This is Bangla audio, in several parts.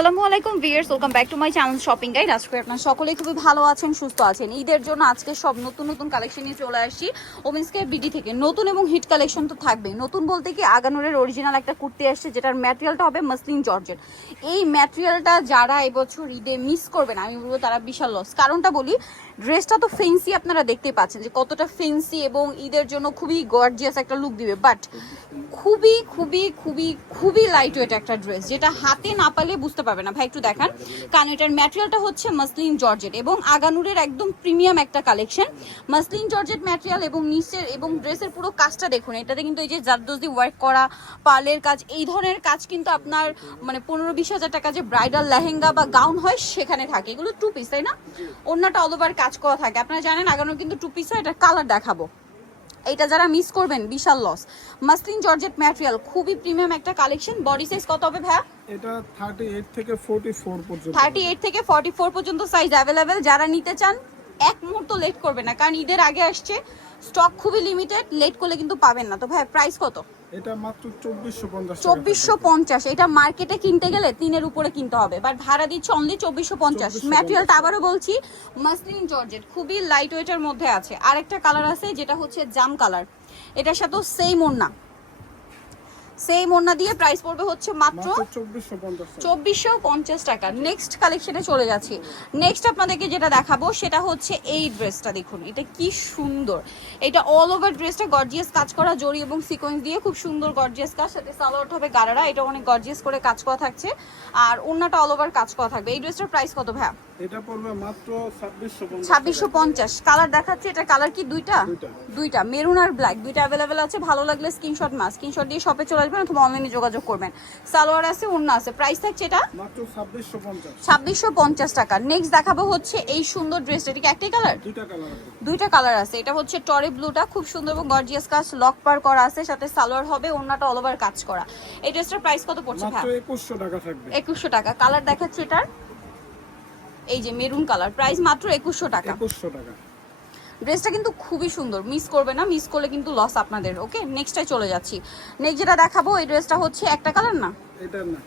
আসসালামু আলাইকুম viewers, welcome back to my channel shopping guide. আজকে আপনারা সকলেই খুবই ভালো আছেন, সুস্থ আছেন। ঈদের জন্য আজকে সব নতুন নতুন কালেকশন নিয়ে চলে আসছি ওমেন্স কেয়ার বিডি থেকে। নতুন এবং হিট কালেকশন তো থাকবেই। নতুন বলতে কি, আগানুরের অরিজিনাল একটা কুর্তি আসছে, যেটার ম্যাটেরিয়ালটা হবে মসলিন জর্জেট। এই ম্যাটেরিয়ালটা যারা এবছর ঈদে মিস করবেন, আমি বলবো তারা বিশাল লস। কারণটা বলি, ড্রেসটা তো ফেন্সি, আপনারা দেখতেই পাচ্ছেন যে কতটা ফেন্সি এবং ঈদের জন্য খুবই গর্জিয়াস একটা লুক দিবে। বাট খুবই খুবই খুবই খুবই লাইট ওয়েট একটা ড্রেস, যেটা হাতে না পারলে বুঝতে পারবে না। ভাই একটু দেখান, কারণ এটার ম্যাটেরিয়ালটা হচ্ছে মসলিন জর্জেট এবং আগানুরের একদম প্রিমিয়াম একটা কালেকশন। মসলিন জর্জেট ম্যাটেরিয়াল এবং নিচের এবং ড্রেসের পুরো কাজটা দেখুন। এটাতে কিন্তু এই যে জারদোজি ওয়ার্ক করা, পার্লের কাজ, এই ধরনের কাজ কিন্তু আপনার মানে 15-20 হাজার টাকা যে ব্রাইডাল লেহেঙ্গা বা গাউন হয় সেখানে থাকে। এগুলো টু পিস, তাই না? অন্যটা অল ওভার কাজ করা থাকে। আপনারা জানেন আগানুর কিন্তু টু পিস হয়। এটার কালার দেখাবো, এটা যারা মিস করবেন বিশাল লস। মাসলিন জর্জেট ম্যাটেরিয়াল, খুবই প্রিমিয়াম একটা কালেকশন। বডি সাইজ কত হবে ভাইয়া? এটা 38 থেকে 44 পর্যন্ত। 38 থেকে 44 পর্যন্ত সাইজ অ্যাভেলেবেল। যারা নিতে চান এক মুহূর্ত লেট করবে না, কারণ ঈদের আগে আসছে, স্টক খুবই লিমিটেড, লেট করলে কিন্তু পাবেন না। তো ভাই প্রাইস কত? এটা মাত্র 2450 টাকা। 2450। এটা মার্কেটে কিনতে গেলে 3-এর উপরে কিনতে হবে, বাট ভাড়া দিচ্ছে অনলি 2450। ম্যাটেরিয়ালটা আবারও বলছি মাসলিন জর্জেট, খুবই লাইট ওয়েটের মধ্যে আছে। আরেকটা কালার আছে যেটা হচ্ছে জাম কালার, এটার সাথেও সেম ওড়না, সেই ওড়না দিয়ে প্রাইস পড়বে হচ্ছে মাত্র 2450 টাকা। নেক্সট কালেকশনে চলে যাচ্ছি। নেক্সট আপনাদেরকে যেটা দেখাবো সেটা হচ্ছে এই ড্রেসটা। দেখুন এটা কি সুন্দর। এটা অল ওভার ড্রেসটা গর্জিয়াস কাজ করা, জরি এবং সিকোয়েন্স দিয়ে খুব সুন্দর গর্জিয়াস কাজ, সাথে সালোয়ারটা হবে গারারা। এটা অনেক গর্জিয়াস করে কাজ করা থাকছে, আর ওড়নাটা অল ওভার কাজ করা থাকবে। এই ড্রেসটার প্রাইস কত ভাইয়া? এটা পড়বে মাত্র 2650। কালার দেখাচ্ছে, এটা কালার কি দুইটা মেরুন আর ব্ল্যাক, দুইটা অ্যাভেলেবেল আছে। ভালো লাগলে স্ক্রিনশট দিয়ে শপে চলে আসবেন অথবা অনলাইনে যোগাযোগ করবেন। সালোয়ার আছে, ওড়না আছে। প্রাইস থাকছে এটা মাত্র 2650 টাকা। নেক্সট দেখাবো হচ্ছে এই সুন্দর ড্রেসটা। এটা কি একটাই কালার? দুইটা কালার আছে। এটা হচ্ছে টরে ব্লুটা, খুব সুন্দর এবং গর্জিয়াস কাজ, লক পার করা আছে, সাথে সালোয়ার হবে, ওড়নাটা অল ওভার কাজ করা। এই ড্রেসটার প্রাইস কত পড়ছে ভাই? মাত্র 2100 টাকা থাকবে। 2100 টাকা। কালার দেখাচ্ছে এটার এই যে মেরুন কালার, প্রাইস মাত্র 2100 টাকা। 2100 টাকা। ড্রেসটা কিন্তু খুবই সুন্দর, মিস করবে না, মিস করলে কিন্তু লস আপনাদের। ওকে, নেক্সটটাই চলে যাচ্ছি। নেক্সট যেটা দেখাবো, এই ড্রেসটা হচ্ছে একটা কালার না, এটা না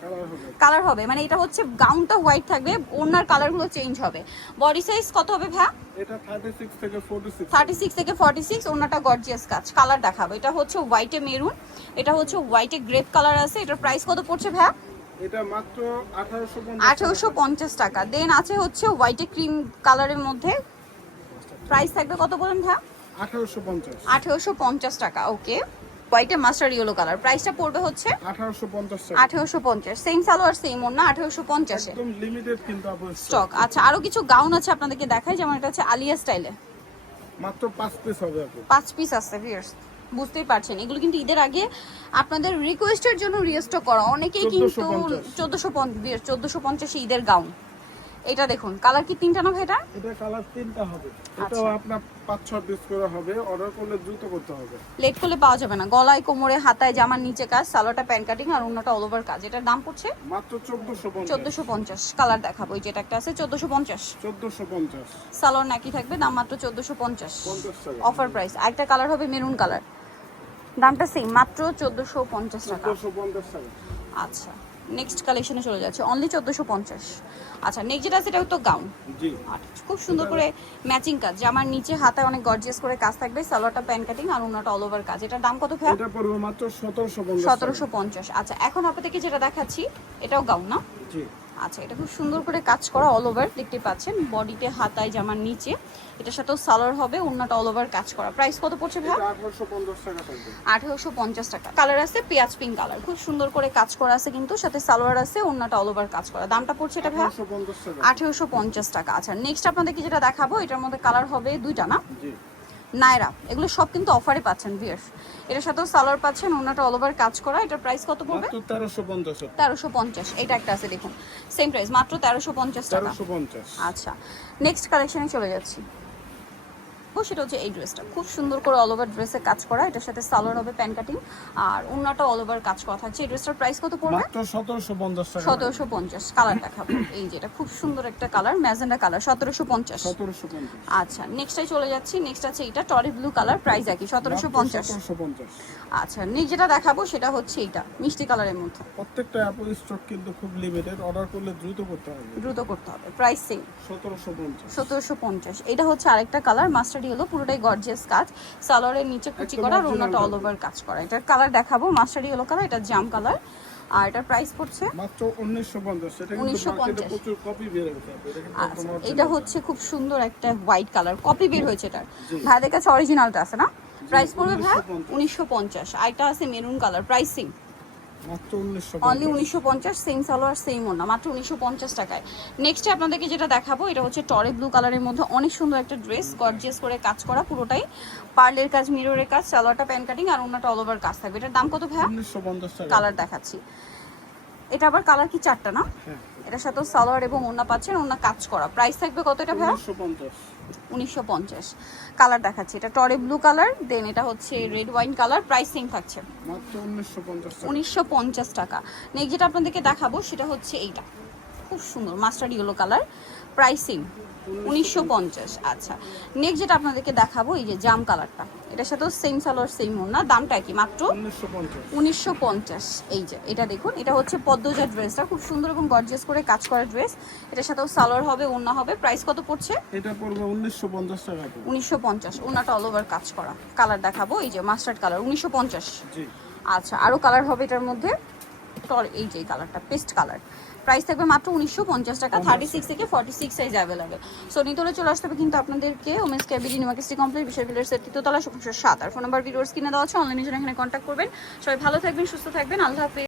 কালার হবে, মানে এটা হচ্ছে গাউনটা হোয়াইট থাকবে, ওড়নার কালারগুলো চেঞ্জ হবে। বডি সাইজ কত হবে ভাই? এটা 36 থেকে 46। 36 থেকে 46। ওড়নাটা গর্জিয়াস কাজ। কালার দেখাবো, এটা হচ্ছে হোয়াইটে মেরুন, এটা হচ্ছে হোয়াইটে গ্রেপ কালার আছে। এটার প্রাইস কত পড়ছে ভাই? এটা মাত্র 1850 টাকা। দেন আছে হচ্ছে হোয়াইটে ক্রিম কালারের মধ্যে, প্রাইস থাকবে কত বলেন ভাই? 1850 টাকা। ওকে, হোয়াইটে মাস্টার্ড ইয়েলো কালার, প্রাইসটা পড়বে হচ্ছে 1850 টাকা। 1850। সেম সালোয়ার সেম ওড়না, 1850 এ একদম লিমিটেড কিন্তু আপনাদের স্টক। আচ্ছা, আরো কিছু গাউন আছে আপনাদেরকে দেখাই, যেমন এটা হচ্ছে আলিয়া স্টাইলে, মাত্র 5 পিস হবে আপু। 5 পিস আছে ভিউয়ার্স। বুঝতেই পারছেন এগুলো কিন্তু ঈদের আগে আপনাদের রিকোয়েস্টের জন্য রিস্টক করা। অনেকেই কিন্তু 1450 ঈদের গাউন। এটা দেখুন, কালার কি তিনটা না ভাই? এটা কালার তিনটা হবে। এটাও আপনার 5-6 পিস করে হবে। অর্ডার করলে দ্রুত করতে হবে, লেট করলে পাওয়া যাবে না। গলায়, কোমরে, হাতায়, জামার নিচে কাজ, সালোয়ারটা প্যান্ট কাটিং আর ওড়নাটা অল ওভার কাজ। এটার দাম পড়ছে মাত্র 1450। কালার দেখাবো, এই যেটা একটা আছে 1450। 1450। সালোয়ার নাকি থাকবে, দাম মাত্র 1450 টাকা অফার প্রাইস। আরেকটা কালার হবে মেরুন কালার, দামটা সেম, মাত্র 1450 টাকা। 1450 টাকা। আচ্ছা, নেক্সট কালেকশনে চলে যাচ্ছে, অনলি 1450। আচ্ছা, নেক্সট যেটা আছে এটা তো গাউন। জি, খুব সুন্দর করে ম্যাচিং কাজ, জামার নিচে হাতায় অনেক গর্জিয়াস করে কাজ থাকবে, সালোয়ারটা প্যান্ট কাটিং আর ওড়নাটা অল ওভার কাজ। এটার দাম কত ভাই? এটা পড়বে মাত্র 1750। 1750। আচ্ছা, এখন আপনাদেরকে যেটা দেখাচ্ছি এটাও গাউন না? জি। আচ্ছা, এটা খুব সুন্দর করে কাজ করা, অল ওভার দেখতে পাচ্ছেন, বডিতে, হাতায়, জামার নিচে। এটার সাথেও সালোয়ার হবে, ওড়নাটা অল ওভার কাজ করা। প্রাইস কত পড়ছে ভাই? এটা 1850 টাকা থাকবে। 1850 টাকা। কালার আছে পেঁয়াজ পিঙ্ক কালার, খুব সুন্দর করে কাজ করা আছে, কিন্তু সাথে সালোয়ার আছে, ওড়নাটা অল ওভার কাজ করা। দামটা পড়ছে এটা ভাই 1850 টাকা। আচ্ছা, নেক্সট আপনাদেরকে যেটা দেখাবো, এটার মধ্যে কালার হবে দুইটা না? জি। নায়রা, এগুলো সব কিন্তু অফারে পাচ্ছেন ভিউয়ার্স। এটার সাথেও সালোয়ার পাচ্ছেন, ওড়নাটা অল ওভার কাজ করা। এটার প্রাইস কত পড়বে? মাত্র 1350। 1350। এটা একটা আছে দেখুন, সেম প্রাইস, মাত্র 1350 টাকা। 1350। আচ্ছা, নেক্সট কালেকশনে চলে যাচ্ছি। সেটা হচ্ছে এই ড্রেসটা খুব সুন্দর করে অল ওভার ড্রেসে কাজ করা, এটার সাথে সালোয়ার হবে প্যান কাটিং আর ওন্নাটা অল ওভার কাজ করা থাকছে। এই ড্রেসটার প্রাইস কত পড়বে? মাত্র 1750 টাকা। 1750। কালার দেখাবো, এই যে এটা খুব সুন্দর একটা কালার, ম্যাজেন্ডা কালার, 1750। 1750। আচ্ছা নেক্সটে চলে যাচ্ছি, নেক্সট আছে এটা টরি ব্লু কালার, প্রাইস একই 1750। 1750। আচ্ছা নেক্সট যেটা দেখাবো সেটা হচ্ছে এটা মিষ্টি কালারের মধ্যে, প্রত্যেকটা অ্যাপল স্টক কিন্তু খুব লিমিটেড, অর্ডার করলে দ্রুত করতে হবে। দ্রুত করতে হবে, প্রাইস সেম 1750। 1750। এটা হচ্ছে আরেকটা কালার মাস্টার্ড ইয়েলো, পুরোটাই গর্জিয়াস কাজ, সালোয়ারের নিচে কুচি একদম করা আর original ওন্নাটা অল ওভার কাজ করা। এটার কালার দেখাবো মাস্টার্ড ইয়েলো কালার, এটা জাম কালার আর এটার প্রাইস পড়ছে মাত্র 1950। সেটা কিন্তু 1950 মার্কেটে প্রচুর কপি বের হয়েছে। এটা কিন্তু আচ্ছা একদম original। এটা হচ্ছে খুব সুন্দর একটা হোয়াইট কালার, কপি বের হয়েছে এটার। জি। ভাইদের কাছে অরিজিনালটা আছে না? প্রাইস পড়বে ভাই 1950। 1950। আর এটা আছে মেরুন কালার, প্রাইসিং মাত্র 1950। অনলি 1950, সেম সালোয়ার সেম ওন্না, মাত্র 1950 টাকায়। নেক্সটে আপনাদেরকে যেটা দেখাবো এটা হচ্ছে টরে ব্লু কালারের মধ্যে অনেক সুন্দর একটা ড্রেস, গর্জিয়াস করে কাজ করা, পুরোটাই পার্লের কাজ, মিররের কাজ, সালোয়ারটা প্যান কাটিং আর ওন্নাটা অল ওভার কাজ থাকবে। এটার দাম কত ভাইয়া? 1950 টাকা। কালার দেখাচ্ছি, এটা আবার কালার কি চারটা না? হ্যাঁ। এটার সাথে সালোয়ার এবং ওন্না পাচ্ছেন, ওন্না কাজ করা। প্রাইস থাকবে কত এটা ভাইয়া? 1950। 1950। কালার দেখাচ্ছি, এটা টরে ব্লু কালার, দেন এটা হচ্ছে red wine colour, price same থাকছে মাত্র 1950 টাকা। 1950 টাকা। নেক্সট যেটা আপনাদেরকে দেখাবো সেটা হচ্ছে এইটা খুব সুন্দর মাস্টার্ড ইয়েলো কালার, প্রাইসিং 1950। আচ্ছা নেক্সট যেটা আপনাদেরকে দেখাবো এই যে জাম কালারটা, এটার সাথেও সেম সালোয়ার সেম ওন্না, দামটা কি? মাত্র 1950। 1950। এই যে এটা দেখুন, এটা হচ্ছে পদ্মজা ড্রেসটা, খুব সুন্দর এবং গর্জিয়াস করে কাজ করা ড্রেস, এটার সাথেও সালোয়ার হবে, ওন্না হবে। প্রাইস কত পড়ছে? এটা পড়বে 1950 টাকা। 1950। ওন্নাটা অল ওভার কাজ করা। কালার দেখাবো, এই যে মাস্টার্ড কালার 1950। জি। আচ্ছা আরো কালার হবে এটার মধ্যে, এই যে কালারটা পেস্ট কালার, প্রাইস থাকবে মাত্র 1950 টাকা। 36 থেকে 46 সাইজ অ্যাভেলেবেল। সো নিতলে চলে আসতে হবে কিন্তু আপনাদেরকে ওমেন্স ক্যাবিডি নিউমার্কেট কমপ্লিট বিশাল বিলের সেট তৃতীয়তলা 7 আর ফোন নাম্বার ভিডিওস কিনে দেওয়া আছে, অনলাইনে জন্য এখানে কন্ট্যাক্ট করবেন। সবাই ভালো থাকবেন, সুস্থ থাকবেন, আল্লাহ হাফেজ।